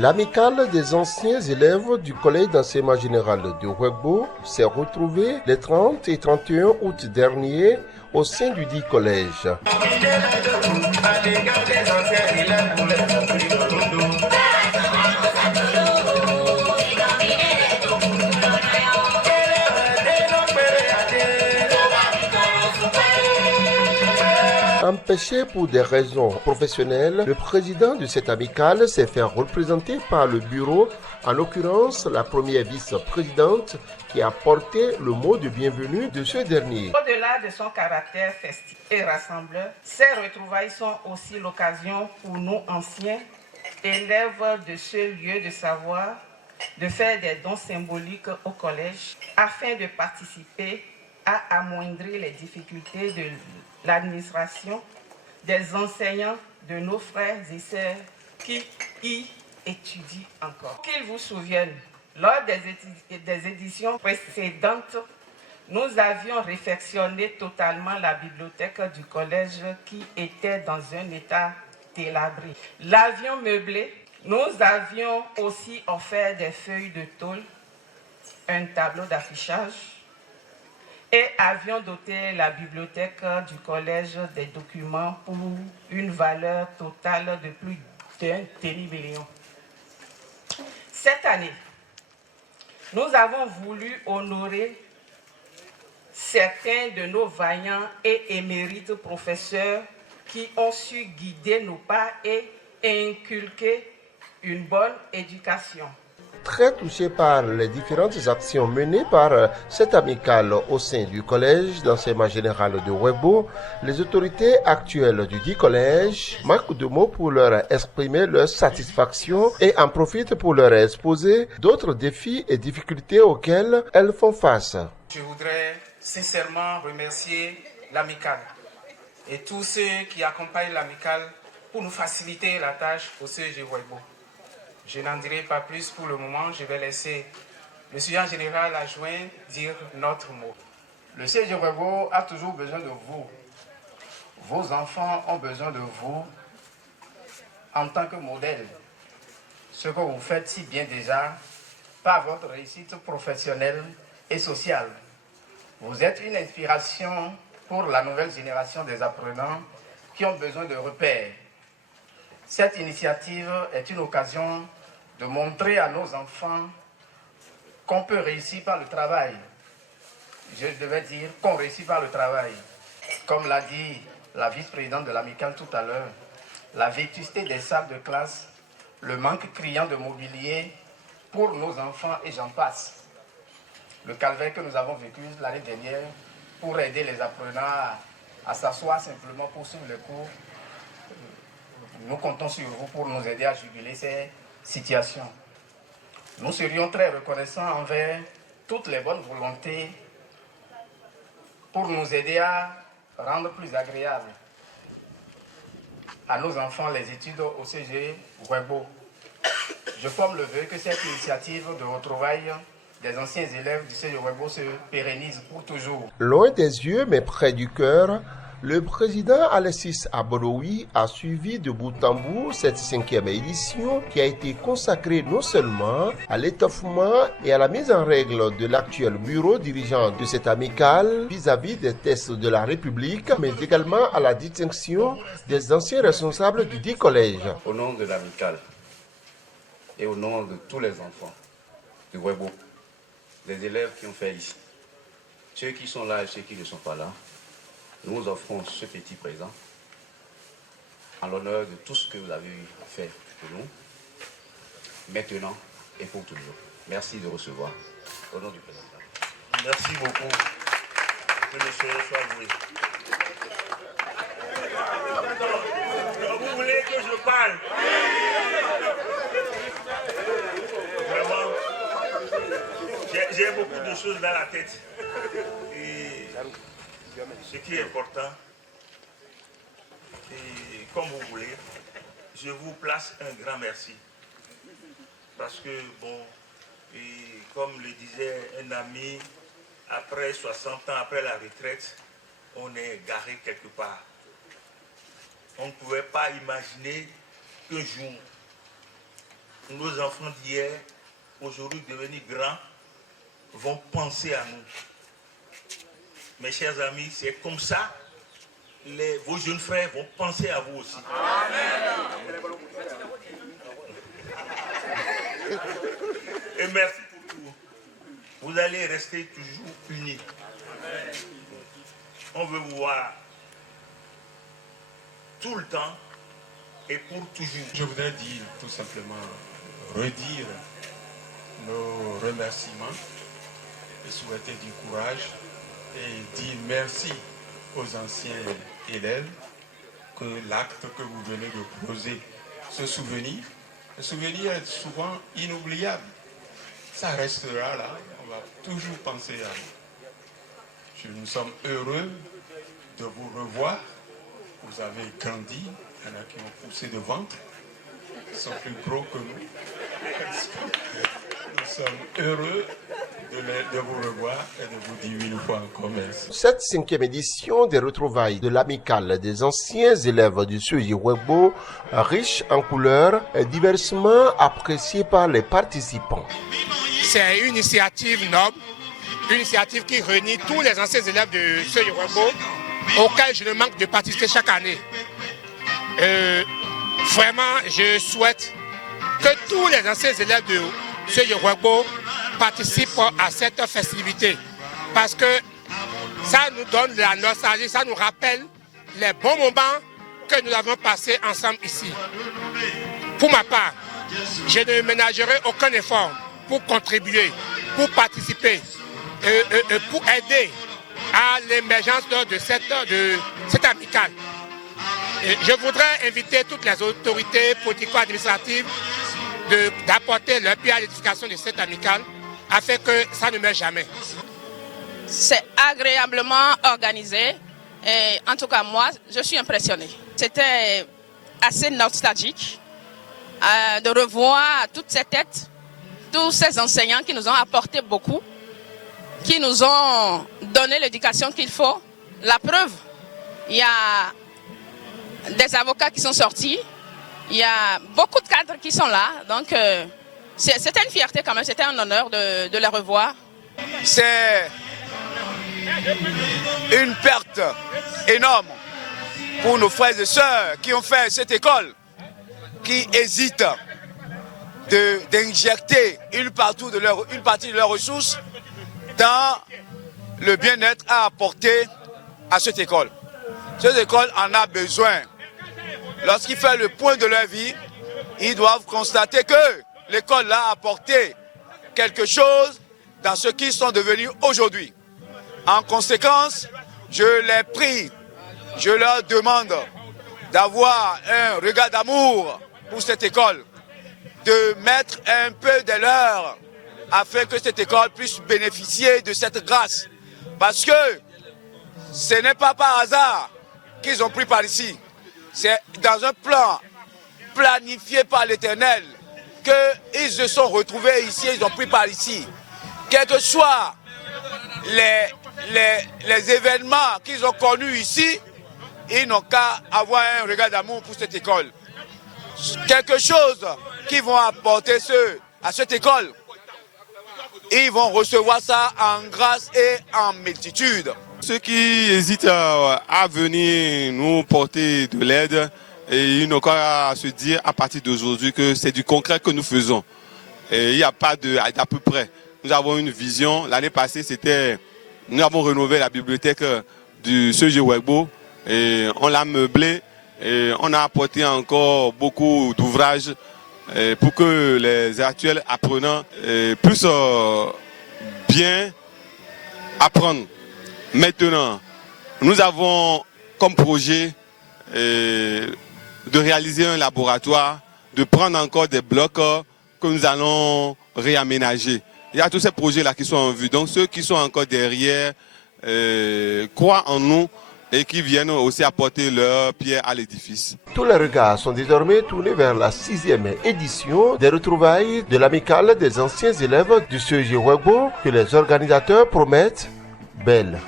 L'amicale des anciens élèves du collège d'enseignement général de Ouébo s'est retrouvée les 30 et 31 août dernier au sein du dit collège. Empêché pour des raisons professionnelles, le président de cette amicale s'est fait représenter par le bureau, en l'occurrence la première vice-présidente qui a porté le mot de bienvenue de ce dernier. Au-delà de son caractère festif et rassembleur, ces retrouvailles sont aussi l'occasion pour nous anciens élèves de ce lieu de savoir de faire des dons symboliques au collège afin de participer à amoindrir les difficultés de l'administration, des enseignants, de nos frères et sœurs qui y étudient encore. Qu'ils vous souviennent, lors des éditions précédentes, nous avions réfectionné totalement la bibliothèque du collège qui était dans un état délabré. L'avion meublé, nous avions aussi offert des feuilles de tôle, un tableau d'affichage, et avions doté la bibliothèque du collège des documents pour une valeur totale de plus d'1 demi-million. Cette année, nous avons voulu honorer certains de nos vaillants et émérites professeurs qui ont su guider nos pas et inculquer une bonne éducation. Très touché par les différentes actions menées par cette amicale au sein du collège d'enseignement général de Ouébo, les autorités actuelles du dit collège manquent de mots pour leur exprimer leur satisfaction et en profitent pour leur exposer d'autres défis et difficultés auxquels elles font face. Je voudrais sincèrement remercier l'amicale et tous ceux qui accompagnent l'amicale pour nous faciliter la tâche au CEG Ouébo. Je n'en dirai pas plus pour le moment, je vais laisser le surveillant général adjoint dire notre mot. Le CEG Ouébo a toujours besoin de vous. Vos enfants ont besoin de vous en tant que modèle. Ce que vous faites si bien déjà par votre réussite professionnelle et sociale. Vous êtes une inspiration pour la nouvelle génération des apprenants qui ont besoin de repères. Cette initiative est une occasion de montrer à nos enfants qu'on peut réussir par le travail. Je devais dire qu'on réussit par le travail. Comme l'a dit la vice-présidente de l'amicale tout à l'heure, la vétusté des salles de classe, le manque criant de mobilier pour nos enfants et j'en passe. Le calvaire que nous avons vécu l'année dernière pour aider les apprenants à s'asseoir simplement pour suivre les cours. Nous comptons sur vous pour nous aider à juguler ces situations. Nous serions très reconnaissants envers toutes les bonnes volontés pour nous aider à rendre plus agréable à nos enfants les études au CEG Ouébo. Je forme le vœu que cette initiative de retrouvailles des anciens élèves du CEG Ouébo se pérennise pour toujours. Loin des yeux mais près du cœur, le président Alexis Aboloui a suivi de bout en bout cette 5e édition qui a été consacrée non seulement à l'étoffement et à la mise en règle de l'actuel bureau dirigeant de cette amicale vis-à-vis des tests de la République, mais également à la distinction des anciens responsables du dit collège. Au nom de l'amicale et au nom de tous les enfants du Ouébo, des élèves qui ont fait ici, ceux qui sont là et ceux qui ne sont pas là, nous offrons ce petit présent en l'honneur de tout ce que vous avez fait pour nous, maintenant et pour toujours. Merci de recevoir. Au nom du président. Merci beaucoup. Que le Seigneur soit loué. Vous voulez que je parle? Vraiment, j'ai beaucoup de choses dans la tête. Et ce qui est important, et comme vous voulez, je vous place un grand merci. Parce que, bon, et comme le disait un ami, après 60 ans, après la retraite, on est garé quelque part. On ne pouvait pas imaginer qu'un jour, nos enfants d'hier, aujourd'hui devenus grands, vont penser à nous. Mes chers amis, c'est comme ça, vos jeunes frères vont penser à vous aussi. Amen. Et merci pour tout. Vous allez rester toujours unis. On veut vous voir tout le temps et pour toujours. Je voudrais dire tout simplement, redire nos remerciements et souhaiter du courage et dire merci aux anciens élèves que l'acte que vous venez de poser, ce souvenir est souvent inoubliable. Ça restera là, on va toujours penser à nous. Nous sommes heureux de vous revoir. Vous avez grandi, il y en a qui ont poussé de ventre, ils sont plus gros que nous. Nous sommes heureux de vous revoir et de vous dire une fois encore merci. Cette 5e édition des retrouvailles de l'amicale des anciens élèves du Suji Wegbo, riche en couleurs, est diversement appréciée par les participants. C'est une initiative noble, une initiative qui réunit tous les anciens élèves de Suji Wegbo, auxquels je ne manque de participer chaque année. Vraiment, je souhaite que tous les anciens élèves de Suji Wegbo participent à cette festivité parce que ça nous donne de la nostalgie, ça nous rappelle les bons moments que nous avons passés ensemble ici. Pour ma part, je ne ménagerai aucun effort pour contribuer, pour participer, pour aider à l'émergence de cette amicale. Je voudrais inviter toutes les autorités politico-administratives d'apporter leur pied à l'édification de cette amicale afin que ça ne meure jamais. C'est agréablement organisé et en tout cas moi je suis impressionnée. C'était assez nostalgique de revoir toutes ces têtes, tous ces enseignants qui nous ont apporté beaucoup, qui nous ont donné l'éducation qu'il faut. La preuve, il y a des avocats qui sont sortis, il y a beaucoup de cadres qui sont là, donc c'était une fierté quand même, c'était un honneur de les revoir. C'est une perte énorme pour nos frères et sœurs qui ont fait cette école, qui hésitent d'injecter une partie de leurs ressources dans le bien-être à apporter à cette école. Cette école en a besoin. Lorsqu'ils font le point de leur vie, ils doivent constater que l'école a apporté quelque chose dans ce qu'ils sont devenus aujourd'hui. En conséquence, je les prie, je leur demande d'avoir un regard d'amour pour cette école, de mettre un peu de leur afin que cette école puisse bénéficier de cette grâce. Parce que ce n'est pas par hasard qu'ils ont pris par ici. C'est dans un plan planifié par l'Éternel qu'ils se sont retrouvés ici, ils ont pris par ici. Quels que soient les événements qu'ils ont connus ici, ils n'ont qu'à avoir un regard d'amour pour cette école. Quelque chose qu'ils vont apporter à cette école, ils vont recevoir ça en grâce et en multitude. Ceux qui hésitent à venir nous porter de l'aide, ils n'ont qu'à se dire à partir d'aujourd'hui que c'est du concret que nous faisons. Et il n'y a pas d'à peu près. Nous avons une vision. L'année passée, nous avons rénové la bibliothèque du Suji Wegbo et on l'a meublée et on a apporté encore beaucoup d'ouvrages pour que les actuels apprenants puissent bien apprendre. Maintenant, nous avons comme projet de réaliser un laboratoire, de prendre encore des blocs que nous allons réaménager. Il y a tous ces projets-là qui sont en vue. Donc ceux qui sont encore derrière croient en nous et qui viennent aussi apporter leur pierre à l'édifice. Tous les regards sont désormais tournés vers la 6e édition des retrouvailles de l'amicale des anciens élèves du Suji Wegbo que les organisateurs promettent belle.